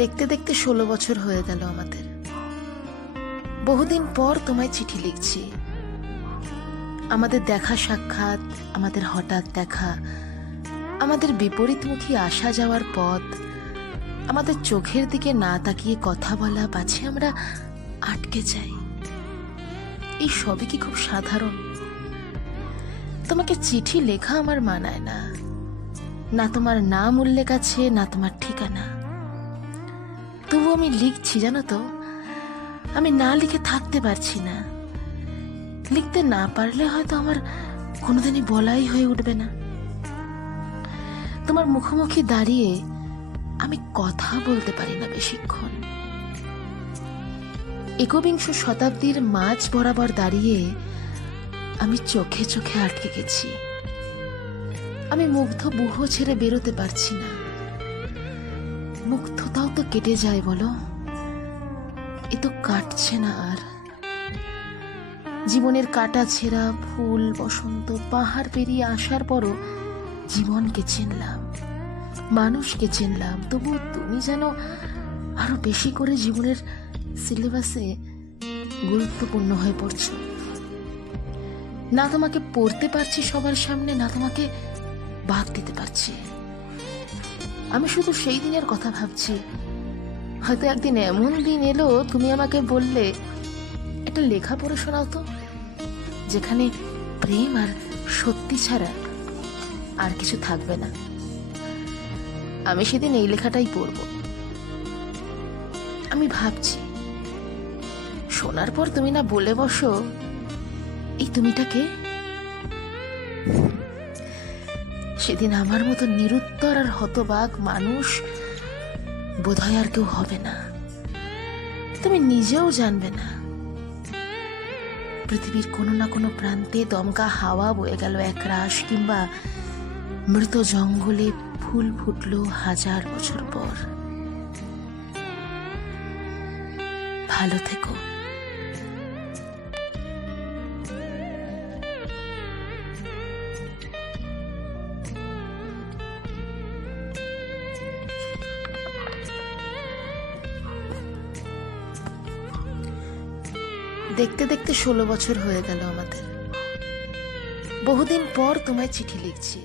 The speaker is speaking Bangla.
দেখতে দেখতে 16 বছর হয়ে গেল আমাদের। বহুদিন পর তোমায় চিঠি লিখছি। আমাদের দেখা সাক্ষাৎ, আমাদের হঠাৎ দেখা, আমাদের বিপরীতমুখী আসা যাওয়ার পথ, আমাদের চোখের দিকে না তাকিয়ে কথা বলা, পাছে আমরা আটকে যাই, এই সবই কি খুব সাধারণ? তোমাকে চিঠি লেখা আমার মানায় না, না তোমার নাম উল্লেখ আছে, না তোমার ঠিকানা। তবু আমি লিখছি, জানো তো, আমি না লিখে থাকতে পারছি না। লিখতে না পারলে হয়তো আমার কোনোদিনই বলাই হয়ে উঠবে না। তোমার মুখোমুখি দাঁড়িয়ে আমি কথা বলতে পারি না বেশিক্ষণ। একবিংশ শতাব্দীর মাঝ বরাবর দাঁড়িয়ে আমি চোখে চোখে আটকে গেছি। আমি মুগ্ধ বুহ ছেড়ে বেরোতে পারছি না। মুগ্ধতাও তো কেটে যায় বলো, এ তো কাটছে না আর। জীবনের কাটা ছেঁড়া ফুল বসন্ত পাহাড় পেরিয়ে আসার পরও জীবনকে চিনলাম, মানুষকে চিনলাম, তবু তুমি যেন আরো বেশি করে জীবনের সিলেবাসে গুরুত্বপূর্ণ হয়ে পড়ছো। না তোমাকে পড়তে পারছি সবার সামনে, না তোমাকে বাদ দিতে পারছি। আমি শুধু সেই দিনের কথা ভাবছি, হয়তো একদিন এমন দিন এলো তুমি আমাকে বললে, একটা লেখা পড়ে শোনাও তো, যেখানে প্রেম আর সত্যি ছাড়া আর কিছু থাকবে না। আমি সেদিন এই লেখাটাই পড়ব। আমি ভাবছি, শোনার পর তুমি না বলে বসো, এই তুমিটাকে? সেদিন আমার মতো নিরুত্তর আর হতবাক মানুষ বোধহয় আর কেউ হবে না। তুমি নিজেও জানবে না। পৃথিবীর কোনো না কোনো প্রান্তে দমকা হাওয়া বয়ে গেল একরাশ, কিংবা মৃত জঙ্গলে ফুল ফুটলো 1000 বছর পর। ভালো থেকো। দেখতে দেখতে 16 বছর হয়ে গেল আমাদের। বহুদিন পর তোমায় চিঠি লিখছি।